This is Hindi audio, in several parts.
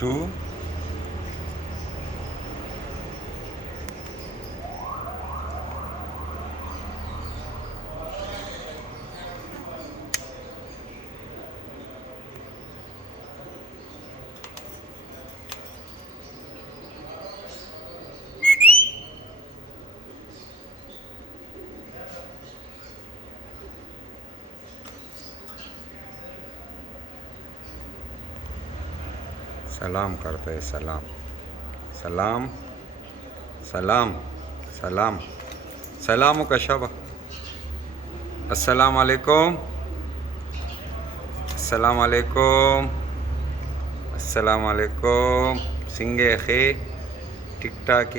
टू। सलाम करते हैं, सलाम सलाम सलाम सलाम सलाम का शबा। अस्सलाम वालेकुम, अस्सलाम वालेकुम, अस्सलाम वालेकुम। सिंगे खे टिक टाक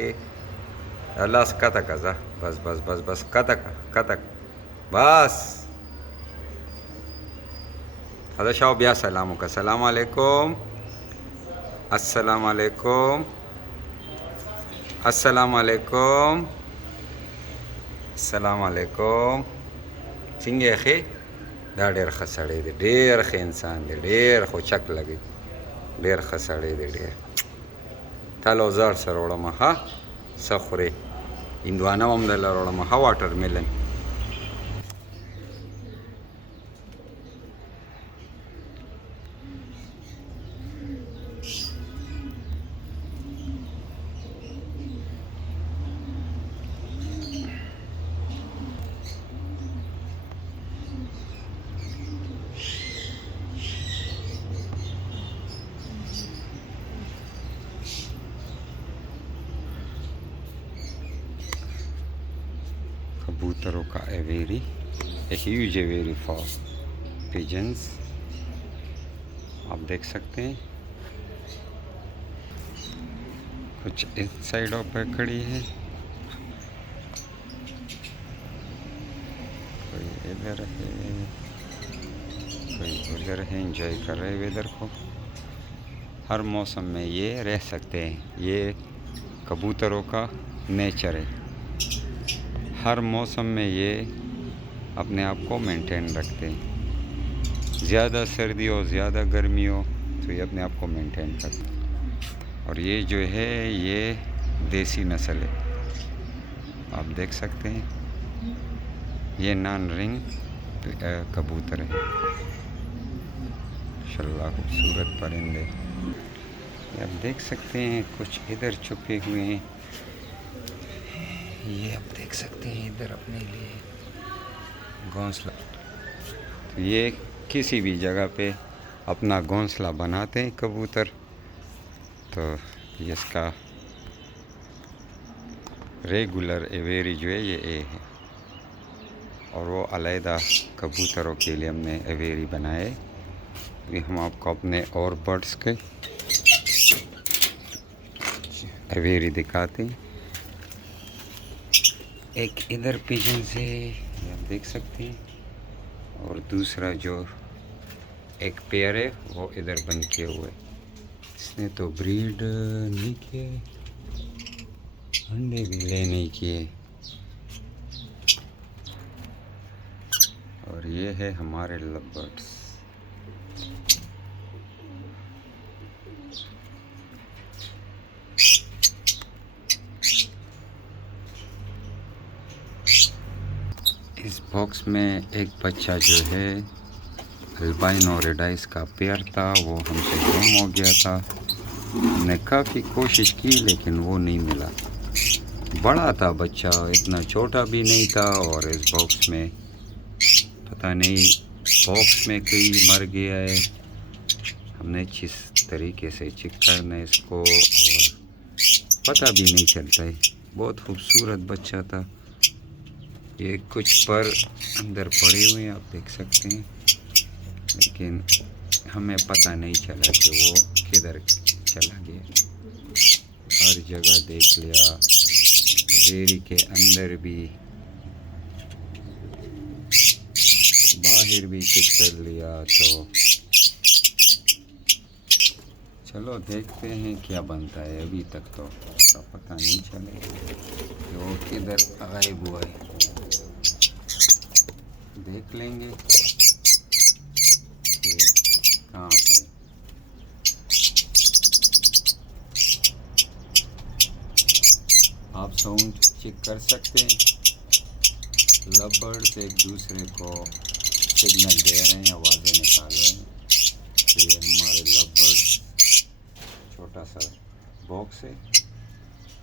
अल्लाह कतक जा बस बस बस बस कतक कतक बस। हज़रत शाह बिया सलाम का सलाम वालेकुम, अस्सलाम वालेकुम, अस्सलाम वालेकुम, अस्सलाम वालेकुम। सिंगे खे दा ढेर खसड़े दे, ढेर खे इंसान दे, ढेर खो चक लगे, ढेर खसड़े दे, ढेर थालो ज़र सरोड़मा हा सखुरे इंदवाना ममदला रोड़मा हा वाटर मेलन। कबूतरों का aviary, a huge aviary for pigeons आप देख सकते हैं। कुछ इस साइडों पर खड़ी है, कोई इधर है, कोई उधर है। एंजॉय कर रहे हैं वेदर को। हर मौसम में ये रह सकते हैं, ये कबूतरों का नेचर है। हर मौसम में ये अपने आप को मेंटेन रखते हैं। ज़्यादा सर्दी हो, ज़्यादा गर्मी हो, तो ये अपने आप को मेंटेन करते हैं। और ये जो है ये देसी नस्ल है, आप देख सकते हैं। ये नॉन रिंग कबूतर है, माशाल्लाह खूबसूरत परिंदे। आप देख सकते हैं कुछ इधर छुपे हुए हैं, ये आप देख सकते हैं इधर अपने लिए घोंसला। तो ये किसी भी जगह पे अपना घोंसला बनाते हैं कबूतर। तो इसका रेगुलर एवेरी जो है ये ए है, और वो अलहदा कबूतरों के लिए हमने एवेरी बनाए। ये हम आपको अपने और बर्ड्स के एवेरी दिखाते हैं। एक इधर पिजन से आप देख सकते हैं, और दूसरा जो एक पेयर है वो इधर बंद किए हुए। इसने तो ब्रीड नहीं किए, अंडे भी ले नहीं किए। और ये है हमारे लवबर्ड्स। इस बॉक्स में एक बच्चा जो है अल्बाइनो रेडाइस का पेयर था, वो हमसे गुम हो गया था। हमने काफ़ी कोशिश की लेकिन वो नहीं मिला। बड़ा था बच्चा, इतना छोटा भी नहीं था। और इस बॉक्स में पता नहीं बॉक्स में कहीं मर गया है। हमने जिस तरीके से चेक करना है इसको, और पता भी नहीं चलता है। बहुत खूबसूरत बच्चा था। ये कुछ पर अंदर पड़े हुए हैं, आप देख सकते हैं, लेकिन हमें पता नहीं चला कि वो किधर चला गया। हर जगह देख लिया, रेरी के अंदर भी, बाहर भी चेक कर लिया। तो चलो देखते हैं क्या बनता है। अभी तक तो उसका पता नहीं चलेगा कि वो किधर गायब हुआ है। देख लेंगे कि कहाँ पे। साउंड चेक कर सकते हैं। लवबर्ड्स एक दूसरे को सिग्नल दे रहे हैं, आवाज़ें निकाल रहे हैं। तो ये हमारे लवबर्ड्स, छोटा सा बॉक्स है,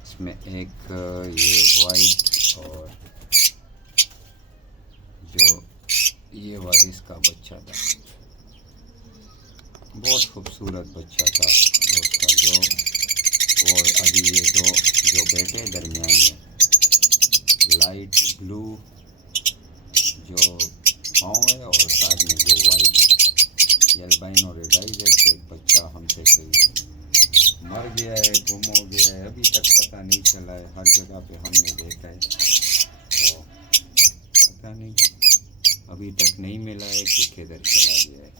इसमें एक ये वाइट और जो ये वारिस का बच्चा था, बहुत खूबसूरत बच्चा था। और उसका जो वो अभी ये जो बेटे दरमियान में लाइट ब्लू जो पाँव है और साइड में जो वाइट है, ये अल्बाइनो रेडाइज है। तो एक बच्चा हमसे कहीं मर गया है, गुम हो गया है, अभी तक पता नहीं चला है। हर जगह पे हमने देखा है, तो पता नहीं अभी तक नहीं मिला है कि किधर चला गया है।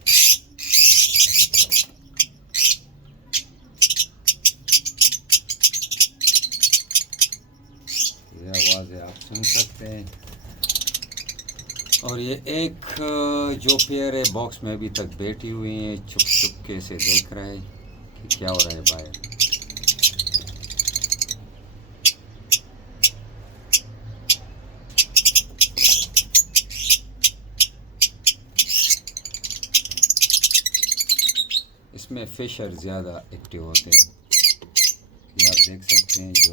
ये आवाज़ें आप सुन सकते हैं। और ये एक जो पेयर है बॉक्स में अभी तक बैठी हुई है, चुप चुपके से देख रहा है कि क्या हो रहा है बाहर। इसमें फिशर ज़्यादा एक्टिव होते हैं। ये आप देख सकते हैं जो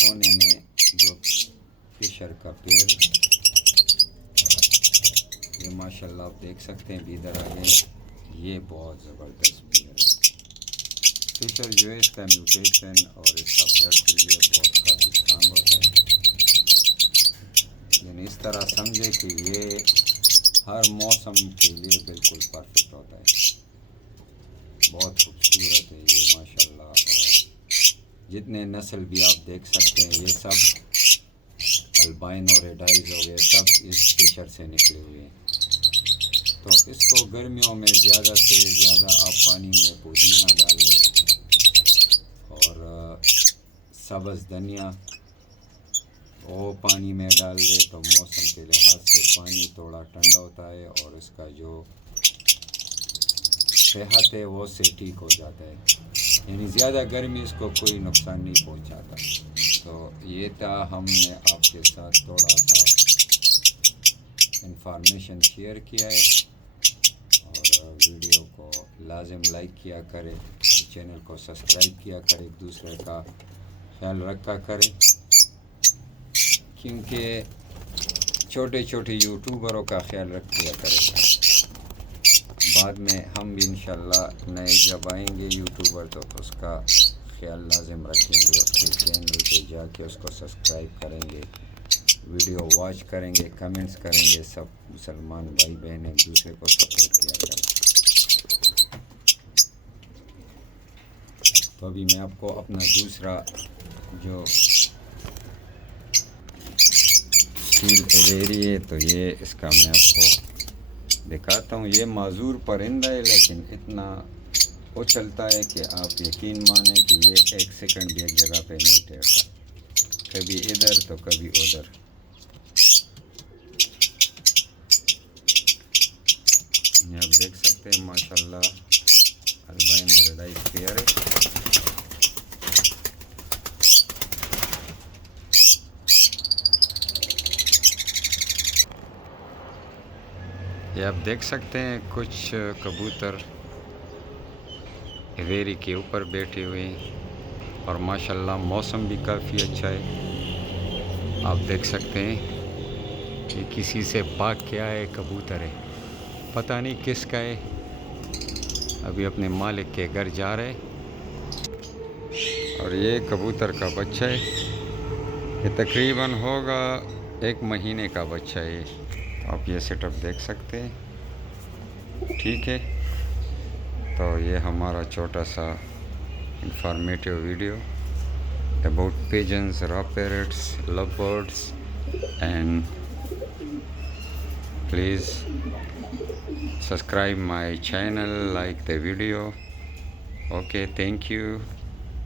कोने में जो फिशर का पेड़, ये माशाल्लाह आप देख सकते हैं। इधर आ गए, ये बहुत ज़बरदस्त पेड़ है। फिशर जो है इसका म्यूटेशन और इसका ब्लड के लिए बहुत काफ़ी स्ट्रांग होता है। यानी इस तरह समझे कि ये हर मौसम के लिए बिल्कुल परफेक्ट होता है। बहुत खूबसूरत है ये माशाल्लाह। और जितने नस्ल भी आप देख सकते हैं, ये सब अल्बाइनो रेडाइज हो गए, सब इस फिशर से निकले हुए हैं। तो इसको गर्मियों में ज़्यादा से ज़्यादा आप पानी में पुदीना डाल लें और सब्ज़ धनिया वो पानी में डाल दे, तो मौसम के लिहाज से पानी थोड़ा ठंडा होता है और इसका जो सेहत है वो से ठीक हो जाता है। यानी ज़्यादा गर्मी इसको कोई नुकसान नहीं पहुंचाता। तो ये था, हमने आपके साथ थोड़ा सा इंफॉर्मेशन शेयर किया है। और वीडियो को लाजिम लाइक किया करें और चैनल को सब्सक्राइब किया करें। एक दूसरे का ख्याल रखा करें, क्योंकि छोटे छोटे यूट्यूबरों का ख्याल रख किया करें। बाद में हम भी इंशाल्लाह नए जब आएंगे यूट्यूबर, तो उसका ख्याल लाजिम रखेंगे। उसके चैनल पे जाके उसको सब्सक्राइब करेंगे, वीडियो वॉच करेंगे, कमेंट्स करेंगे। सब मुसलमान भाई बहन एक दूसरे को सपोर्ट किया करें। तो अभी मैं आपको अपना दूसरा जो सील एवेरी है, तो ये इसका मैं आपको दिखाता हूँ। ये माजूर परिंदा है, लेकिन इतना वो चलता है कि आप यकीन माने कि ये एक सेकंड भी एक जगह पे नहीं ठहरता, कभी इधर तो कभी उधर। ये आप देख सकते हैं माशाल्लाह अल्बाइनो रेडाइज पेयर है। ये आप देख सकते हैं कुछ कबूतर एवेरी के ऊपर बैठे हुए हैं और माशाल्लाह मौसम भी काफ़ी अच्छा है। आप देख सकते हैं कि किसी से पाक क्या है, कबूतर है, पता नहीं किसका है। अभी अपने मालिक के घर जा रहे हैं। और ये कबूतर का बच्चा है, ये तकरीबन होगा 1 महीने का बच्चा है। आप ये सेटअप देख सकते हैं, ठीक है। तो ये हमारा छोटा सा informative video about pigeons, raw parrots, love birds, and please subscribe my channel, like the video. Okay, thank you.